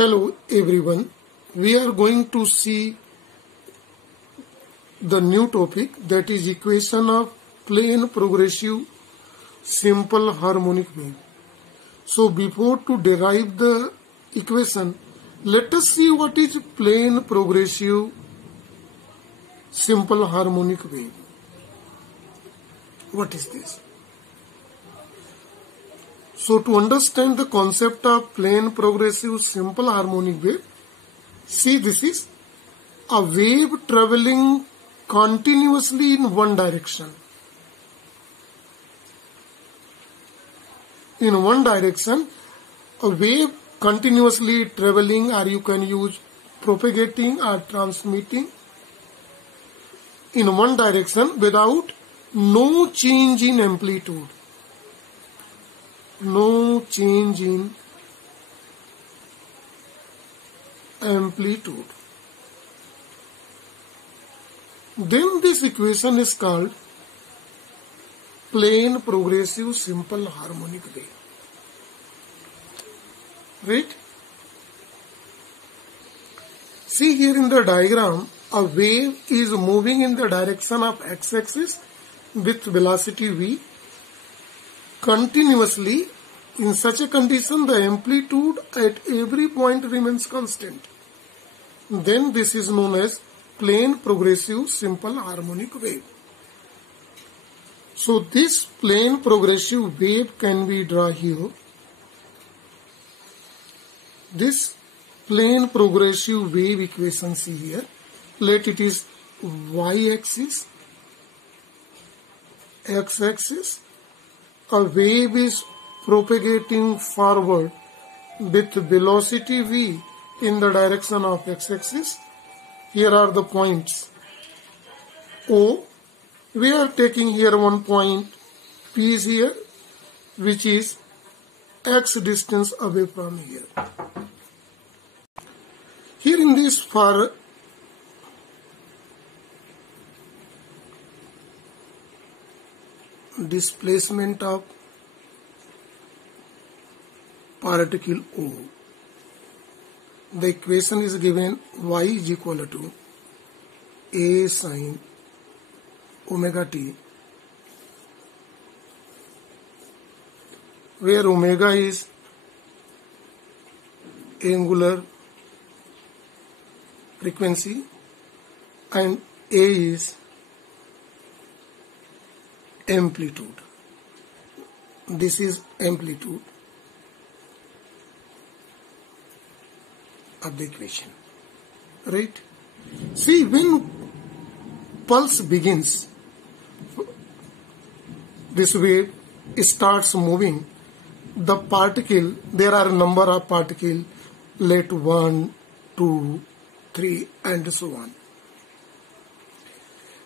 Hello everyone, we are going to see the new topic, that is equation of plane progressive simple harmonic wave. So before to derive the equation, let us see what is plane progressive simple harmonic wave. What is this? So to understand the concept of plane progressive simple harmonic wave, see, this is a wave traveling continuously in one direction. In one direction, a wave continuously traveling, or you can use propagating or transmitting in one direction without no change in amplitude. No change in amplitude. Then this equation is called plane progressive simple harmonic wave. Right? See here in the diagram, a wave is moving in the direction of x-axis with velocity v. Continuously. In such a condition, the amplitude at every point remains constant. Then this is known as plane progressive simple harmonic wave. So this plane progressive wave can be drawn here. This plane progressive wave equation, see here. Let it is y-axis, x-axis. A wave is propagating forward with velocity v in the direction of x-axis. Here are the points O. We are taking here one point P is here, which is x distance away from here. Here in this for displacement of particle O, the equation is given y is equal to a sin omega t, where omega is angular frequency and a is amplitude. This is amplitude of the equation, right? See, when pulse begins, this wave starts moving, the particle, there are a number of particles, let 1, 2, 3 and so on.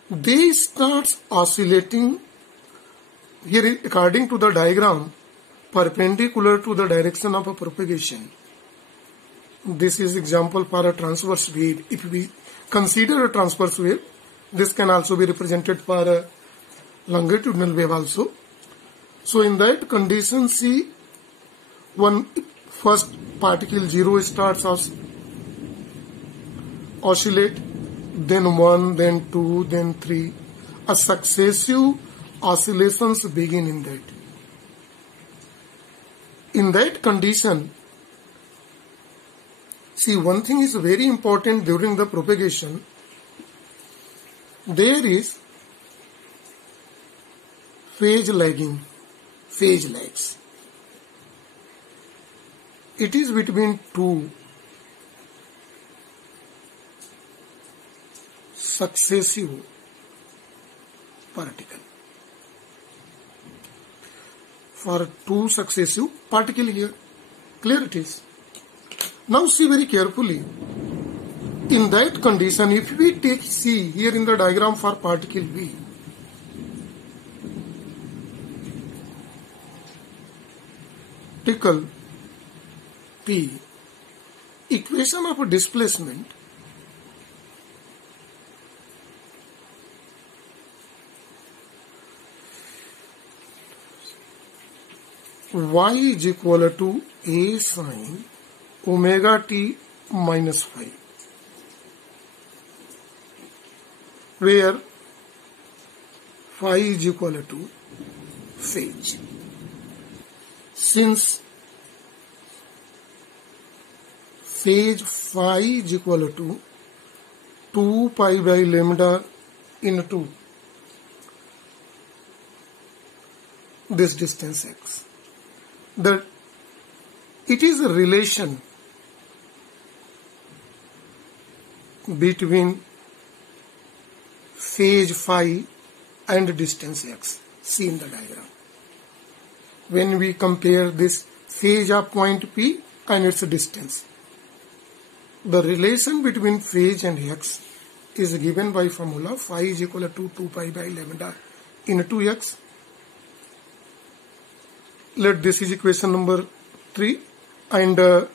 They start oscillating here according to the diagram, perpendicular to the direction of a propagation. This is example for a transverse wave. If we consider a transverse wave, this can also be represented for a longitudinal wave also. So in that condition, see, one first particle 0 starts oscillate, then 1, then 2, then 3. A successive oscillations begin in that. In that condition, see, one thing is very important during the propagation. There is phase lagging, phase lags. It is between two successive particles. For two successive particles here, clear it is. Now see very carefully. In that condition, if we take C here in the diagram for particle V, particle P, equation of displacement y is equal to a sin omega t minus phi, where phi is equal to phase. Since phase phi is equal to 2 pi by lambda into this distance x, that it is a relation between phase phi and distance x. See in the diagram. When we compare this phase of point P and its distance, the relation between phase and x is given by formula phi is equal to 2 pi by lambda into x. Let this is equation number 3, and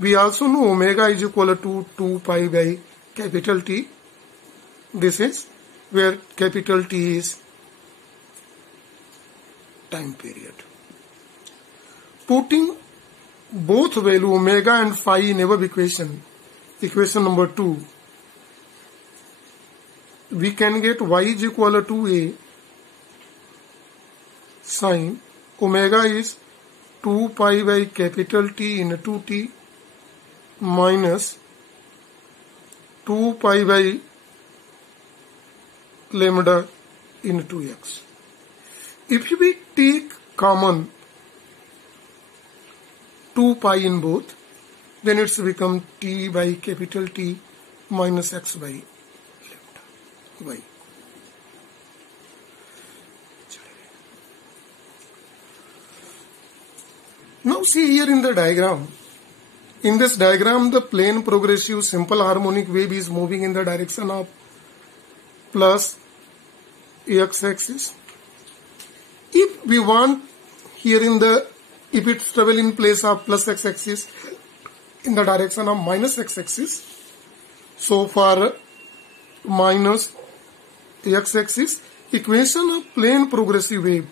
we also know omega is equal to 2 pi by capital T. This is where capital T is time period. Putting both value omega and phi in above equation, equation number 2, we can get y is equal to a sine omega is 2 pi by capital T into T minus 2 pi by lambda into x. If we take common 2 pi in both, then it's become T by capital T minus x by lambda y. Now see here in the diagram. In this diagram, the plane progressive simple harmonic wave is moving in the direction of plus x-axis. If we want here in the, if it's travel in place of plus x-axis in the direction of minus x-axis, so for minus x-axis, equation of plane progressive wave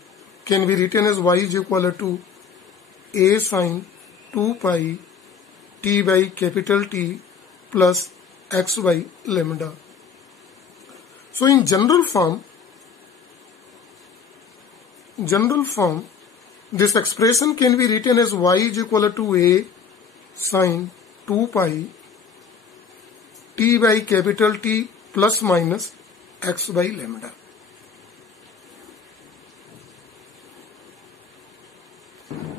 can be written as y is equal to a sine 2 pi t by capital T plus x by lambda. So in general form, this expression can be written as y is equal to a sine 2 pi t by capital T plus minus x by lambda.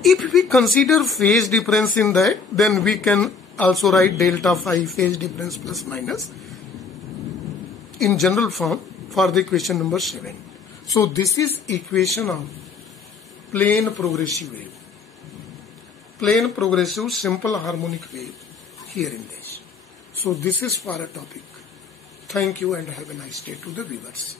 If we consider phase difference in that, then we can also write delta phi phase difference plus minus in general form for the equation number 7. So this is equation of plane progressive wave. Plane progressive simple harmonic wave here in this. So this is for a topic. Thank you and have a nice day to the viewers.